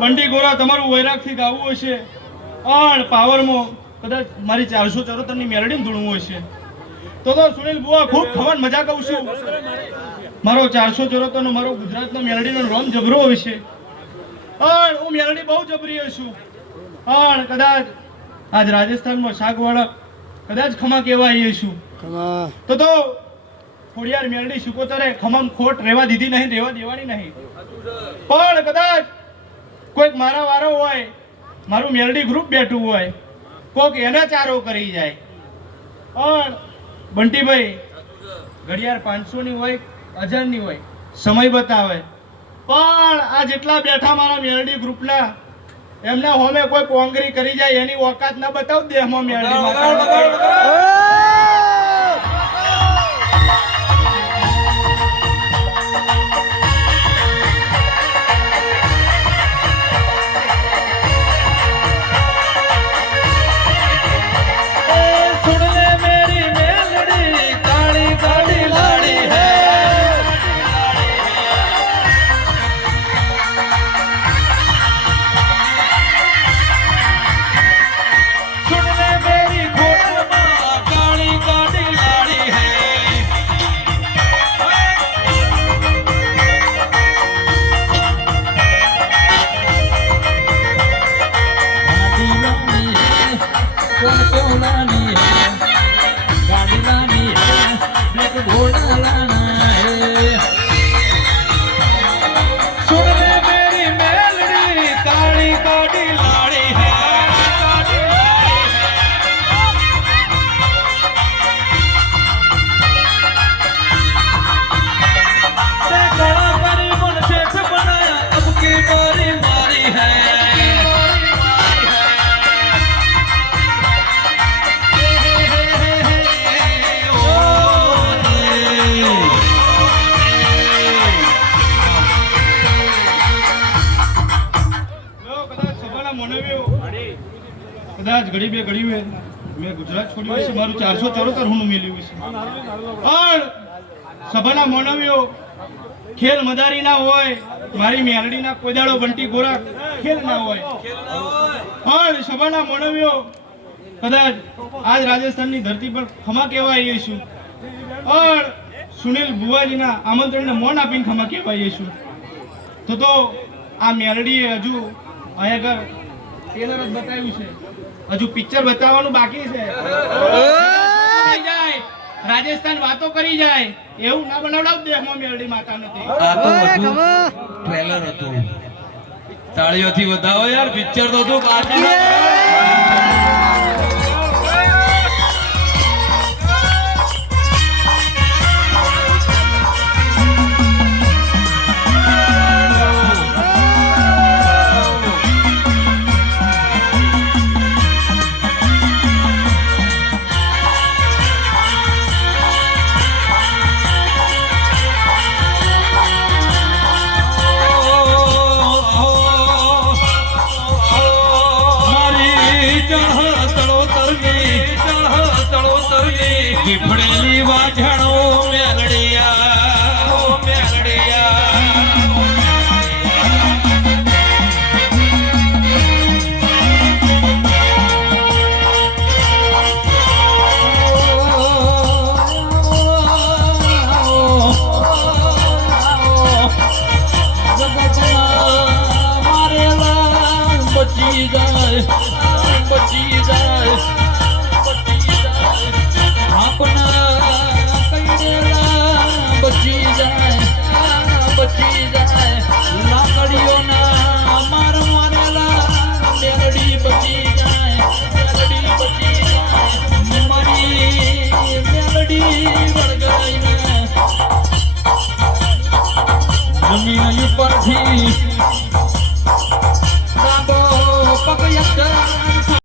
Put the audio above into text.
બંટી ગોરા તમારું વૈરાગથી ગાવું હશે પણ પાવરમાં કદાચ મારી 474 ની મેલડીમાં ધૂણવું હશે તો સુનિલ બુઆ ખૂબ ખવન મજા કહું છું મારો 474 નો મારો ગુજરાતનો મેલડીનો રોમ જબરો હશે પણ હું મેલડી બહુ જબરી છું પણ કદાચ આજ રાજસ્થાનમાં શાકવાળા કદાચ ખમા કહેવાય છું તો થોડીયાર મેલડી સુકોતરે ખમમ ખોટ રહેવા દીધી નહીં રહેવા દેવાની નહીં પણ કદાચ કોઈક મારા વારો હોય મારું મેલડી ગ્રુપ બેઠું હોય કોઈક એને ચારો કરી જાય પણ બંટીભાઈ ઘડિયાળ 500 ની હોય 1000 ની હોય સમય બતાવે પણ આ જેટલા બેઠા મારા મેલડી ગ્રુપના એમના હોમે કોઈ કોંગરી કરી જાય એની ઓકાત ના બતાવ દે હમો મેલડી કદાચ ઘડી બે ઘડી મેં ગુજરાત છોડ્યું છે મારું 474 હું મેલ્યું છે પણ સભાના મોનવીઓ ખેલ મદારી ના હોય મારી મેલડીના કોદાળો બંટી ગોરા ખેલ ના હોય પણ સભાના મોનવીઓ કદાચ આજ રાજસ્થાનની ધરતી પર ખમા કહેવાય છું પણ સુનિલ બુવાજીના આમંત્રણને મોન આપીને ખમા કહેવાય છું તો આ મેલડીએ હજુ અહીંયા ટ્રેલર જ બતાવ્યું છે હજુ પિક્ચર બતાવવાનું બાકી છે રાજસ્થાન વાતો કરી જાય એવું ના બનાવડાવ દે મેલડી માતા નથી આ તો બધું ટ્રેલર હતું તાળીઓથી વધાવો યાર પિક્ચર તો હતું બાકી ફળેલી વાજણો મેલડિયા મારેલા બચી જાય બચી જાય લાકડીઓના માર મારેલા મેલડી બચી જાય મારી મેલડી વળગાઈને જમીન ઉપરથી